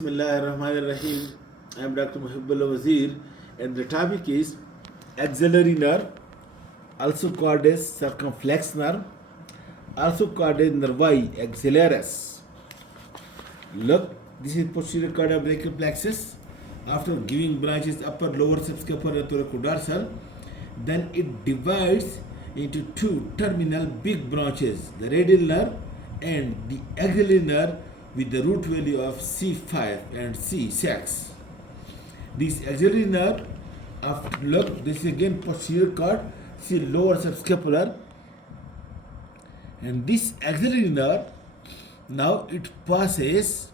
Bismillahirrahmanirrahim. I am Dr. Mohibullah Wazir, and the topic is axillary nerve, also called as circumflex nerve, also called as nervi axillaris. Look, this is posterior cardiac plexus. After giving branches upper, lower subscapular and thoracodorsal, then it divides into two terminal big branches, the radial nerve and the axillary nerve, with the root value of C5 and C6. This axillary nerve, look, this is again posterior cord, see lower subscapular, and this axillary nerve, now it passes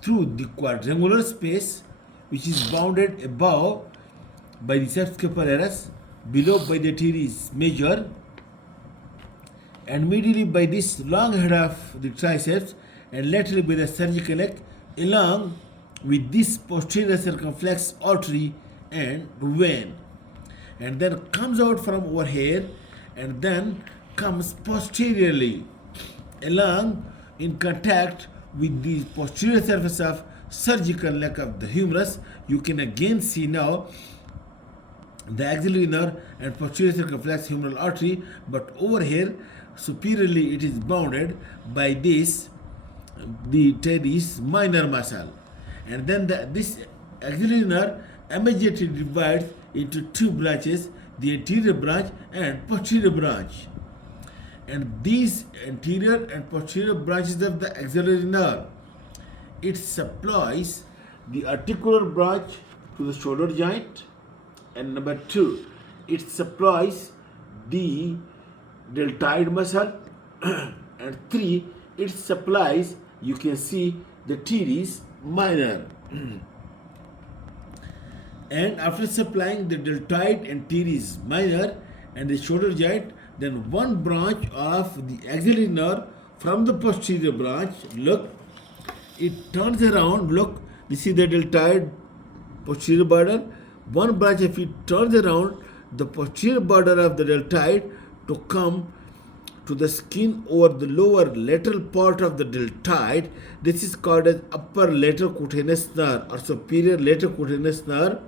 through the quadrangular space which is bounded above by the subscapularis, below by the teres major, and medially by this long head of the triceps, and laterally by the cervical neck, along with this posterior circumflex artery and vein, and then comes out from over here and then comes posteriorly along in contact with the posterior surface of cervical neck of the humerus. You can again see now the axillary nerve and posterior circumflex humeral artery, but over here superiorly it is bounded by this the teres minor muscle, and then this axillary nerve immediately divides into two branches, the anterior branch and posterior branch, and these anterior and posterior branches of the axillary nerve, it supplies the articular branch to the shoulder joint, and number two, it supplies the deltoid muscle, and three, it supplies, you can see, the teres minor. And after supplying the deltoid and teres minor and the shoulder joint, then one branch of the axillary nerve from the posterior branch, look, it turns around, look, this is the deltoid posterior border, one branch of it turns around the posterior border of the deltoid to come to the skin over the lower lateral part of the deltoid. This is called as upper lateral cutaneous nerve or superior lateral cutaneous nerve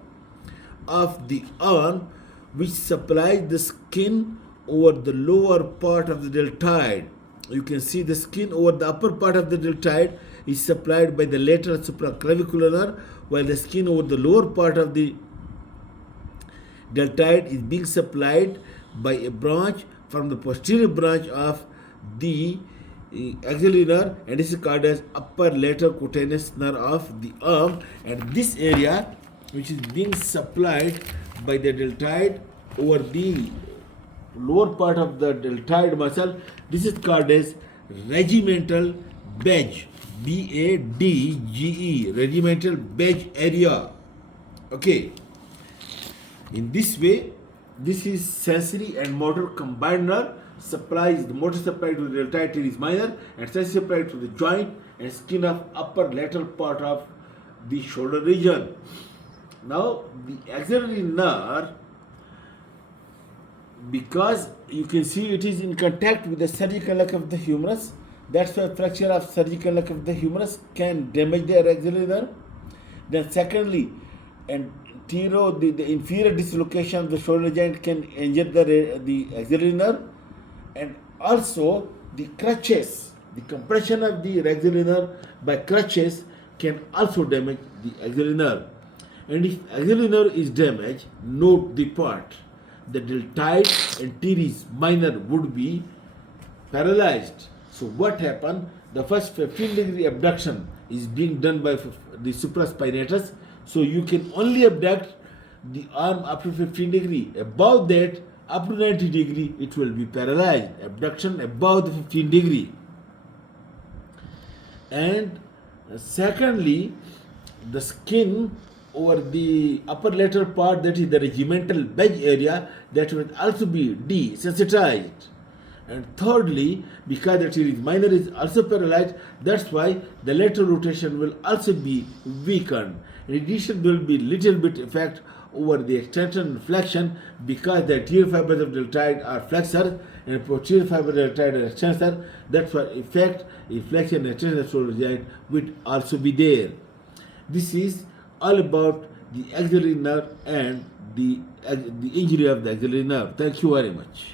of the arm, which supplies the skin over the lower part of the deltoid. You can see the skin over the upper part of the deltoid is supplied by the lateral supraclavicular nerve, while the skin over the lower part of the deltoid is being supplied by a branch from the posterior branch of the axillary nerve, and this is called as upper lateral cutaneous nerve of the arm. And this area, which is being supplied by the deltoid over the lower part of the deltoid muscle, this is called as regimental badge, BADGE, regimental badge area. Okay, in this way, this is sensory and motor combined nerve, supplies the motor supply to the deltoid teres minor and sensory supply to the joint and skin of upper lateral part of the shoulder region. Now the axillary nerve, because you can see it is in contact with the cervical neck of the humerus, that's why fracture of cervical neck of the humerus can damage the axillary nerve. Then secondly, and the inferior dislocation of the shoulder joint can injure the axillary nerve, and also the crutches, the compression of the axillary nerve by crutches can also damage the axillary nerve. And if axillary nerve is damaged, note the part, the deltoid and teres minor would be paralyzed. So what happened? The first 15-degree abduction is being done by the supraspinatus. So you can only abduct the arm up to 15 degree. Above that, up to 90 degree, it will be paralyzed. Abduction above the 15 degree. And secondly, the skin over the upper lateral part, that is the regimental badge area, that will also be desensitized. And thirdly, because the teres minor is also paralyzed, that's why the lateral rotation will also be weakened. In addition, there will be little bit effect over the extension and flexion because the anterior fibers of deltoid are flexor and posterior fibers of deltoid are extensor. That's why effect in flexion and extension of shoulder joint would also be there. This is all about the axillary nerve and the injury of the axillary nerve. Thank you very much.